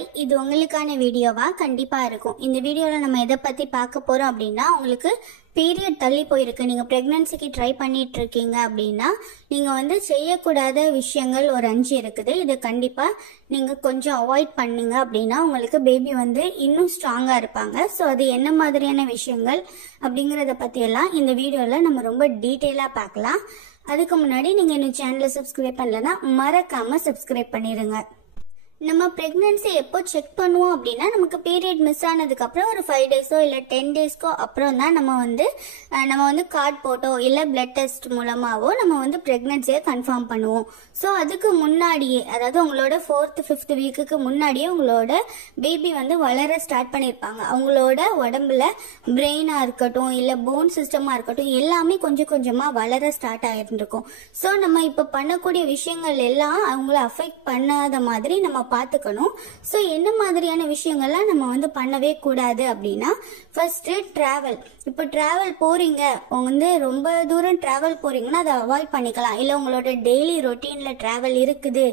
Hi, இது உங்களுக்கான வீடியோவா கண்டிப்பா இருக்கும். இந்த வீடியோல நம்ம எதை பத்தி பார்க்க போறோம் அப்படின்னா, உங்களுக்கு பீரியட் தள்ளி போயிருக்கு, நீங்க பிரெக்னன்சிக்கு ட்ரை பண்ணிட்டு இருக்கீங்க அப்படின்னா, நீங்க செய்யக்கூடாத விஷயங்கள் ஒரு 5 இருக்குது. இது கண்டிப்பா நீங்க கொஞ்சம் அவாய்ட் பண்ணீங்க அப்படின்னா உங்களுக்கு பேபி இன்னும் ஸ்ட்ராங்கா இருப்பாங்க. ஸோ அது என்ன மாதிரியான விஷயங்கள் அப்படிங்கறத பத்தி எல்லாம் இந்த வீடியோல நம்ம ரொம்ப டீட்டெயிலா பார்க்கலாம். அதுக்கு முன்னாடி நீங்க இன்னும் சேனலை சப்ஸ்கிரைப் பண்ணலன்னா மறக்காம சப்ஸ்கிரைப் பண்ணிருங்க. நம்ம பிரெக்னன்சி எப்போ செக் பண்ணுவோம் அப்படின்னா, நமக்கு பீரியட் மிஸ் ஆனதுக்கு அப்புறம் ஒரு 5 டேஸோ இல்ல 10 டேஸ்க்கோ அப்புறம் தான் நம்ம கார்ட் போட்டோ இல்ல பிளட் டெஸ்ட் மூலமாவோ நம்ம பிரெக்னன்சியை கன்ஃபார்ம் பண்ணுவோம். ஸோ அதுக்கு முன்னாடியே, அதாவது உங்களோட 4th 5th வீக்குக்கு முன்னாடியே உங்களோட பேபி வளர ஸ்டார்ட் பண்ணிருப்பாங்க. அவங்களோட உடம்புல பிரெயினா இருக்கட்டும் இல்ல போன் சிஸ்டமா இருக்கட்டும் எல்லாமே கொஞ்சம் கொஞ்சமா வளர ஸ்டார்ட் ஆயிருக்கும். ஸோ நம்ம இப்ப பண்ணக்கூடிய விஷயங்கள் எல்லாம் அவங்கள அஃபெக்ட் பண்ணாத மாதிரி நம்ம பார்த்துக்கணும். ஸோ என்ன மாதிரியான விஷயங்கள்லாம் நம்ம பண்ணவே கூடாது அப்படின்னா, ஃபர்ஸ்ட் டிராவல். இப்போ டிராவல் போறீங்க, ரொம்ப தூரம் டிராவல் போறீங்கன்னா அதை அவாய்ட் பண்ணிக்கலாம். இல்ல உங்களோட டெய்லி ரொட்டீன்ல டிராவல் இருக்குது,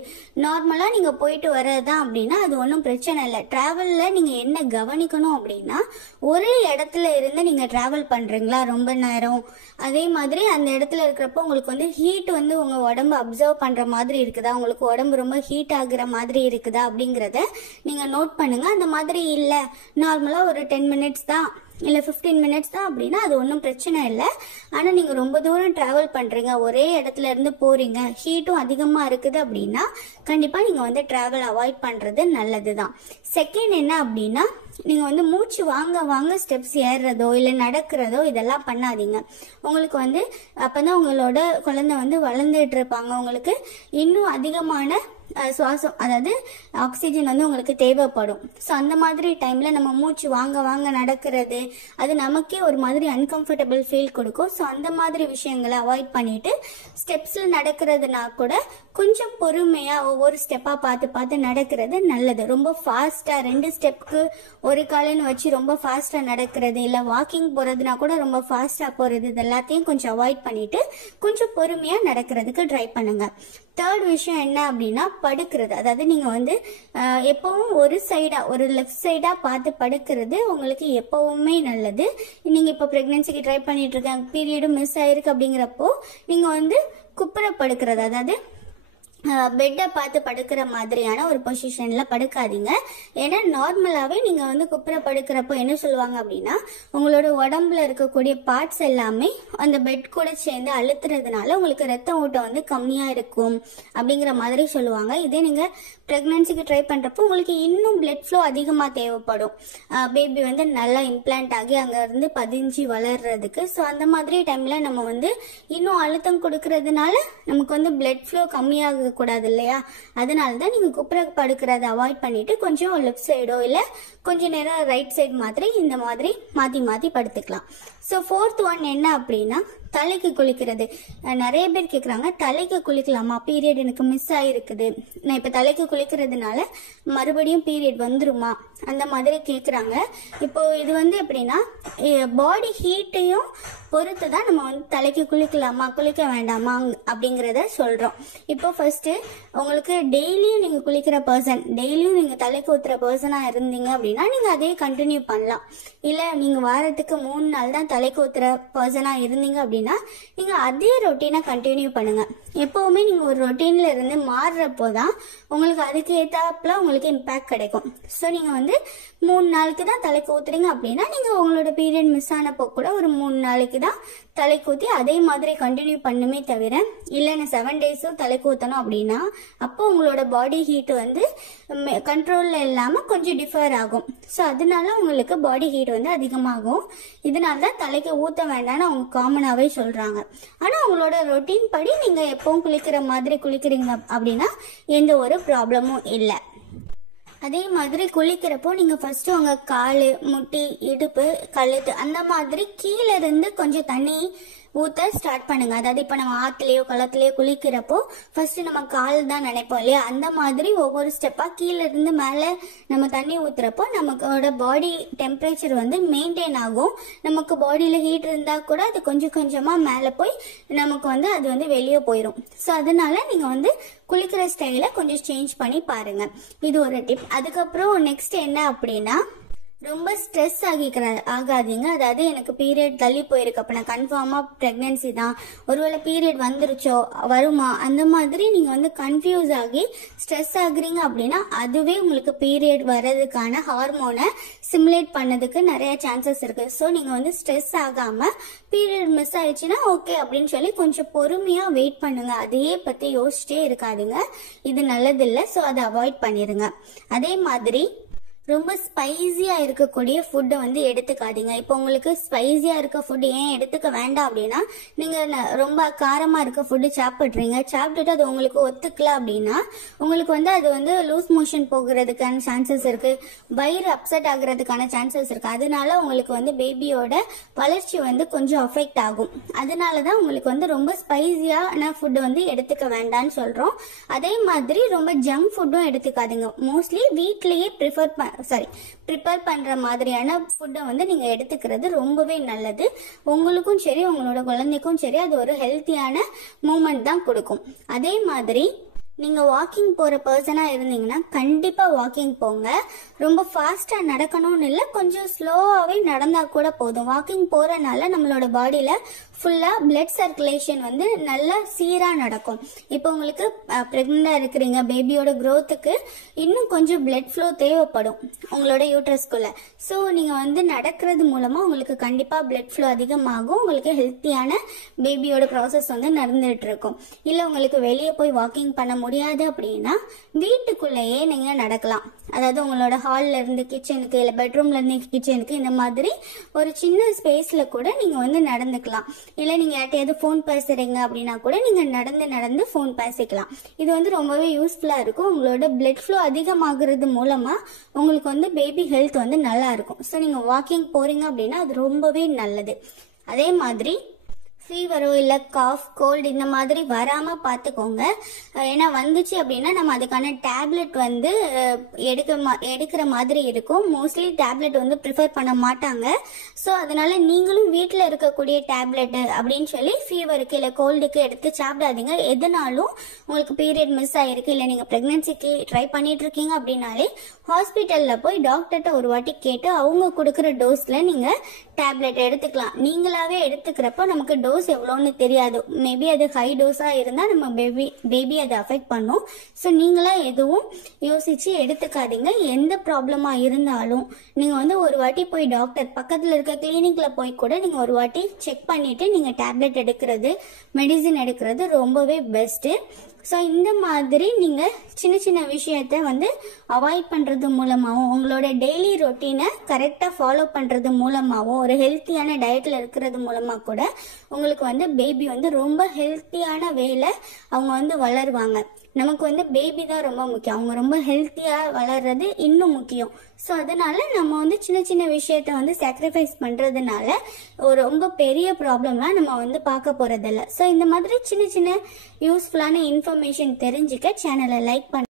நார்மலா நீங்க போயிட்டு வர்றதுதான் அப்படின்னா அது ஒன்றும் பிரச்சனை இல்லை. டிராவல்ல நீங்க என்ன கவனிக்கணும் அப்படின்னா, ஒரே இடத்துல இருந்து நீங்க டிராவல் பண்றீங்களா ரொம்ப நேரம், அதே மாதிரி அந்த இடத்துல இருக்கிறப்போ உங்களுக்கு ஹீட் உங்க உடம்பு அப்சர்வ் பண்ற மாதிரி இருக்குதா, உங்களுக்கு உடம்பு ரொம்ப ஹீட் ஆகுற மாதிரி இருக்குதா அப்படிங்கறத நீங்க நோட் பண்ணுங்க. அந்த மாதிரி இல்ல, நார்மலா ஒரு 10 மினிட்ஸ் தான் இல்ல 15 மினிட்ஸ் தான் அப்படின்னா அது ஒன்றும் பிரச்சனை இல்லை. ஆனா நீங்க ரொம்ப தூரம் டிராவல் பண்றீங்க, ஒரே இடத்துல இருந்து போறீங்க, ஹீட்டும் அதிகமா இருக்குது அப்படின்னா கண்டிப்பா நீங்க டிராவல் அவாய்ட் பண்றது நல்லதுதான். செகண்ட் என்ன அப்படின்னா, நீங்க மூச்சு வாங்க வாங்க ஸ்டெப்ஸ் ஏறுறதோ இல்ல நடக்கிறதோ இதெல்லாம் பண்ணாதீங்க. உங்களுக்கு அப்பதான் உங்களோட குழந்தை வளர்ந்துட்டு இருப்பாங்க, உங்களுக்கு இன்னும் அதிகமான சுவாசம், அதாவது ஆக்சிஜன் உங்களுக்கு தேவைப்படும். ஸோ அந்த மாதிரி டைம்ல நம்ம மூச்சு வாங்க வாங்க நடக்கிறது அது நமக்கே ஒரு மாதிரி அன்கம்ஃபர்டபுள் ஃபீல் கொடுக்கும். ஸோ அந்த மாதிரி விஷயங்களை அவாய்ட் பண்ணிட்டு ஸ்டெப்ஸ்ல நடக்கிறதுனா கூட கொஞ்சம் பொறுமையா ஒவ்வொரு ஸ்டெப்பா பார்த்து பார்த்து நடக்கிறது நல்லது. ரொம்ப ஃபாஸ்டா 2 ஸ்டெப்க்கு ஒரு காலன்னு வச்சு ரொம்ப ஃபாஸ்டா நடக்கிறது இல்ல வாக்கிங் போறதுனா கூட ரொம்ப ஃபாஸ்டா போறது, இது எல்லாத்தையும் கொஞ்சம் அவாய்ட் பண்ணிட்டு கொஞ்சம் பொறுமையா நடக்கிறதுக்கு ட்ரை பண்ணுங்க. தேர்ட் விஷயம் என்ன அப்படின்னா, படுக்கிறது. அதாவது நீங்க எப்பவும் ஒரு சைடா, ஒரு லெஃப்ட் சைடா பார்த்து படுக்கிறது உங்களுக்கு எப்பவுமே நல்லது. நீங்க இப்ப பிரெக்னன்சிக்கு ட்ரை பண்ணிட்டு இருக்காங்க, பீரியடும் மிஸ் ஆயிருக்கு அப்படிங்கிறப்போ நீங்க குப்புற படுக்கிறது, அதாவது பெட்டை பார்த்து படுக்கிற மாதிரியான ஒரு பொசிஷன்ல படுக்காதீங்க. ஏன்னா நார்மலாவே நீங்க குப்புற படுக்கிறப்போ என்ன சொல்லுவாங்க அப்படின்னா, உங்களோட உடம்புல இருக்கக்கூடிய பார்ட்ஸ் எல்லாமே அந்த பெட் கூட சேர்ந்து அழுத்துறதுனால உங்களுக்கு ரத்த ஓட்டம் கம்மியா இருக்கும் அப்படிங்கிற மாதிரி சொல்லுவாங்க. இதே நீங்க பிரெக்னன்சிக்கு ட்ரை பண்றப்போ உங்களுக்கு இன்னும் பிளட் ஃப்ளோ அதிகமா தேவைப்படும், பேபி நல்லா இம்ப்ளான்ட் ஆகி அங்க இருந்து பதிஞ்சு வளர்றதுக்கு. ஸோ அந்த மாதிரி டைம்ல நம்ம இன்னும் அழுத்தம் கொடுக்கறதுனால நமக்கு பிளட் ஃப்ளோ கம்மியாக கூடாது இல்லையா. அதனாலதான் நீங்க குப்புற படுக்கிறத அவாய்ட் பண்ணிட்டு கொஞ்சம் லெஃப்ட் சைடோ இல்ல கொஞ்ச நேரம் ரைட் சைடு மாதிரி இந்த மாதிரி மாத்தி மாத்தி படுத்துக்கலாம். ஸோ 4th ஒன் என்ன அப்படின்னா, தலைக்கு குளிக்கிறது. நிறைய பேர் கேக்குறாங்க, தலைக்கு குளிக்கலாமா, பீரியட் எனக்கு மிஸ் ஆயிருக்குது, நான் இப்ப தலைக்கு குளிக்கிறதுனால மறுபடியும் பீரியட் வந்துருமா அந்த மாதிரி கேக்குறாங்க. இப்போ இது எப்படின்னா, பாடி ஹீட்டையும் பொறுத்துதான் நம்ம தலைக்கு குளிக்கலாமா குளிக்க வேண்டாமா அப்படிங்கறத சொல்றோம். இப்போ ஃபர்ஸ்ட் உங்களுக்கு டெய்லியும் நீங்க குளிக்கிற பர்சன், டெய்லியும் நீங்க தலைக்கு ஊத்துற பர்சனா இருந்தீங்க அப்படின்னா நீங்க அதே கண்டினியூ பண்ணலாம். இல்ல நீங்க வாரத்துக்கு 3 நாள் தான் தலைக்கு ஊத்துற பர்சனா இருந்தீங்க அப்படின்னா நீங்க அதே ரொட்டீனை கண்டினியூ பண்ணுங்க. எப்பவுமே நீங்க ஒரு ரொட்டீன்ல இருந்து மாறுறப்போதான் உங்களுக்கு அதுக்கு ஏத்தாப்புல உங்களுக்கு இம்பாக்ட் கிடைக்கும். ஸோ நீங்க 3 நாளுக்கு தான் தலைக்கு ஊத்துறீங்க அப்படின்னா நீங்க உங்களோட பீரியட் மிஸ் ஆனப்போ கூட ஒரு 3 நாளைக்கு தான் தலைக்கு ஊத்தி அதே மாதிரி கண்டினியூ பண்ணுமே தவிர, இல்ல நான் 7 டேஸும் தலைக்கு ஊத்தணும் அப்படின்னா அப்போ உங்களோட பாடி ஹீட் கண்ட்ரோல்ல இல்லாம கொஞ்சம் டிஃபர் ஆகும். ஸோ அதனால உங்களுக்கு பாடி ஹீட் அதிகமாகும். இதனாலதான் தலைக்கு ஊத்த வேண்டாம்னு அவங்க காமனாவே சொல்றாங்க. ஆனா உங்களோட ரொட்டீன் படி நீங்க எப்பவும் குளிக்கிற மாதிரி குளிக்கிறீங்க அப்படின்னா எந்த ஒரு ப்ராப்ளமும் இல்லை. அதே மாதிரி குளிக்கிறப்போ நீங்க ஃபர்ஸ்ட் உங்க காலு, முட்டி, இடுப்பு, கழுத்து அந்த மாதிரி கீழே இருந்து கொஞ்சம் தண்ணி ஊத்த ஸ்டார்ட் பண்ணுங்க. அதாவது இப்ப நம்ம ஆத்துலயோ குளத்துலயோ குளிக்கிறப்போ ஃபர்ஸ்ட் நம்ம கால் தான் நினைப்போம் இல்லையா, அந்த மாதிரி ஒவ்வொரு ஸ்டெப்பா கீழே இருந்து மேல நம்ம தண்ணி ஊத்துறப்போ நமக்கோட பாடி டெம்பரேச்சர் வந்து மெயின்டைன் ஆகும். நமக்கு பாடியில ஹீட் இருந்தா கூட அது கொஞ்சம் கொஞ்சமா மேல போய் நமக்கு வந்து அது வந்து வெளியே போயிடும். ஸோ அதனால நீங்க வந்து குளிக்கிற ஸ்டைல கொஞ்சம் சேஞ்ச் பண்ணி பாருங்க. இது ஒரு டிப். அதுக்கப்புறம் நெக்ஸ்ட் என்ன அப்படின்னா, ரொம்ப ஸ்ட்ரெஸ் ஆகாதீங்க. அதாவது எனக்கு பீரியட் தள்ளி போயிருக்கு, அப்ப நான் கன்ஃபார்மா பிரெக்னன்சி தான், ஒருவேளை பீரியட் வந்துருச்சோ வருமா, அந்த மாதிரி நீங்க வந்து கன்ஃபியூஸ் ஆகி ஸ்ட்ரெஸ் ஆகுறீங்க அப்படின்னா அதுவே உங்களுக்கு பீரியட் வர்றதுக்கான ஹார்மோனை சிமுலேட் பண்ணதுக்கு நிறைய சான்சஸ் இருக்கு. ஸோ நீங்க வந்து ஸ்ட்ரெஸ் ஆகாம பீரியட் மிஸ் ஆயிடுச்சுன்னா ஓகே அப்படின்னு சொல்லி கொஞ்சம் பொறுமையா வெயிட் பண்ணுங்க. அதையே பத்தி யோசிச்சிட்டே இருக்காதீங்க, இது நல்லது இல்லை. ஸோ அதை அவாய்ட் பண்ணிருங்க. அதே மாதிரி ரொம்ப ஸ்பைசியா இருக்கக்கூடிய ஃபுட்டை வந்து எடுத்துக்காதீங்க. இப்போ உங்களுக்கு ஸ்பைசியா இருக்க ஃபுட் ஏன் எடுத்துக்க வேண்டாம் அப்படின்னா, நீங்க ரொம்ப காரமா இருக்க ஃபுட்டு சாப்பிட்டுட்டு அது உங்களுக்கு ஒத்துக்கல அப்படின்னா உங்களுக்கு வந்து அது வந்து லூஸ் மோஷன் போகிறதுக்கான சான்சஸ் இருக்கு, வயிறு அப்செட் ஆகுறதுக்கான சான்சஸ் இருக்கு. அதனால உங்களுக்கு வந்து பேபியோட வளர்ச்சி வந்து கொஞ்சம் அஃபெக்ட் ஆகும். அதனாலதான் உங்களுக்கு வந்து ரொம்ப ஸ்பைசியான ஃபுட் வந்து எடுத்துக்க வேண்டாம்னு சொல்றோம். அதே மாதிரி ரொம்ப ஜங்க் ஃபுட்டும் எடுத்துக்காதீங்க. மோஸ்ட்லி வீட்லயே ப்ரிப்பேர் பண்ற மாதிரியான ஃபுட்டை வந்து நீங்க எடுத்துக்கிறது ரொம்பவே நல்லது. உங்களுக்கும் சரி உங்களோட குழந்தைக்கும் சரி அது ஒரு ஹெல்த்தியான மூமெண்ட் தான் கொடுக்கும். அதே மாதிரி நீங்க வாக்கிங் போற பர்சனா இருந்தீங்கன்னா கண்டிப்பா வாக்கிங் போங்க. ரொம்ப ஃபாஸ்டா நடக்கணும்னு இல்லை, கொஞ்சம் ஸ்லோவாவே நடந்தா கூட போதும். வாக்கிங் போறனால நம்மளோட பாடியில ஃபுல்லா பிளட் சர்க்குலேஷன் வந்து நல்லா சீரா நடக்கும். இப்போ உங்களுக்கு பிரெக்னண்டா இருக்கிறீங்க, பேபியோட growthக்கு இன்னும் கொஞ்சம் பிளட் ஃப்ளோ தேவைப்படும் உங்களோட யூட்ரஸ்குள்ள. ஸோ நீங்க வந்து நடக்கிறது மூலமா உங்களுக்கு கண்டிப்பா பிளட் ஃப்ளோ அதிகமாகும், உங்களுக்கு ஹெல்த்தியான பேபியோட ப்ராசஸ் வந்து நடந்துட்டு இருக்கும். இல்ல உங்களுக்கு வெளியே போய் வாக்கிங் பண்ண முடியாது அப்படின்னா வீட்டுக்குள்ளேயே நீங்க நடக்கலாம். அதாவது உங்களோட ஹால்ல இருந்து கிச்சனுக்கு இல்ல பெட்ரூம்ல இருந்து கிச்சனுக்கு இந்த மாதிரி ஒரு சின்ன ஸ்பேஸ்ல கூட நீங்க வந்து நடந்துக்கலாம். இல்ல நீங்க யார்ட்டையாவது போன் பேசுறீங்க அப்படின்னா கூட நீங்க நடந்து போன் பேசிக்கலாம். இது வந்து ரொம்பவே யூஸ்ஃபுல்லா இருக்கும். உங்களோட பிளட் ஃப்ளோ அதிகமாகிறது மூலமா உங்களுக்கு வந்து பேபி ஹெல்த் வந்து நல்லா இருக்கும். ஸோ நீங்க வாக்கிங் போறீங்க அப்படின்னா அது ரொம்பவே நல்லது. அதே மாதிரி ஃபீவரோ இல்லை காஃப் கோல்டு இந்த மாதிரி வராமல் பார்த்துக்கோங்க. ஏன்னா வந்துச்சு அப்படின்னா நம்ம அதுக்கான டேப்லெட் வந்து எடுக்கிற மாதிரி இருக்கும். மோஸ்ட்லி டேப்லெட் வந்து ப்ரிஃபர் பண்ண மாட்டாங்க. ஸோ அதனால நீங்களும் வீட்டில் இருக்கக்கூடிய டேப்லெட் அப்படின்னு சொல்லி ஃபீவருக்கு இல்லை கோல்டுக்கு எடுத்து சாப்பிடாதீங்க. எதுனாலும் உங்களுக்கு பீரியட் மிஸ் ஆயிருக்கு இல்லை நீங்கள் ப்ரெக்னன்சிக்கு ட்ரை பண்ணிட்டு இருக்கீங்க அப்படின்னாலே ஹாஸ்பிட்டலில் போய் டாக்டர்கிட்ட ஒரு வாட்டி கேட்டு அவங்க கொடுக்குற டோஸில் நீங்கள் டேப்லெட் எடுத்துக்கலாம். நீங்களாவே எடுத்துக்கிறப்போ நமக்கு டோஸ் எவ்வளோன்னு தெரியாது. மேபி அது ஹை டோஸா இருந்தா நம்ம பேபி அதை அஃபெக்ட் பண்ணும். ஸோ நீங்களா எதுவும் யோசிச்சு எடுத்துக்காதீங்க. எந்த ப்ராப்ளமா இருந்தாலும் நீங்க வந்து ஒரு வாட்டி போய் டாக்டர் பக்கத்துல இருக்க கிளினிக்ல போய் கூட நீங்க ஒரு வாட்டி செக் பண்ணிட்டு நீங்க டேப்லெட் எடுக்கிறது மெடிசின் எடுக்கிறது ரொம்பவே பெஸ்ட். ஸோ இந்த மாதிரி நீங்க சின்ன சின்ன விஷயத்த வந்து அவாய்ட் பண்றது மூலமாகவும் உங்களோட டெய்லி ரொட்டீனை கரெக்டாக ஃபாலோ பண்றது மூலமாகவும் ஒரு ஹெல்த்தியான டயட்ல இருக்கிறது மூலமா கூட உங்களுக்கு வந்து பேபி வந்து ரொம்ப ஹெல்த்தியான வேல அவங்க வந்து வளருவாங்க. நமக்கு வந்து பேபி தான் ரொம்ப முக்கியம், அவங்க ரொம்ப ஹெல்த்தியா வளர்றது இன்னும் முக்கியம். ஸோ அதனால நம்ம வந்து சின்ன சின்ன விஷயத்த வந்து சாக்ரிஃபைஸ் பண்றதுனால ஒரு ரொம்ப பெரிய ப்ராப்ளம்லாம் நம்ம வந்து பார்க்க போறதில்ல. ஸோ இந்த மாதிரி சின்ன சின்ன யூஸ்ஃபுல்லான இன்ஃபர்மேஷன் தெரிஞ்சுக்க சேனலை லைக் பண்ணி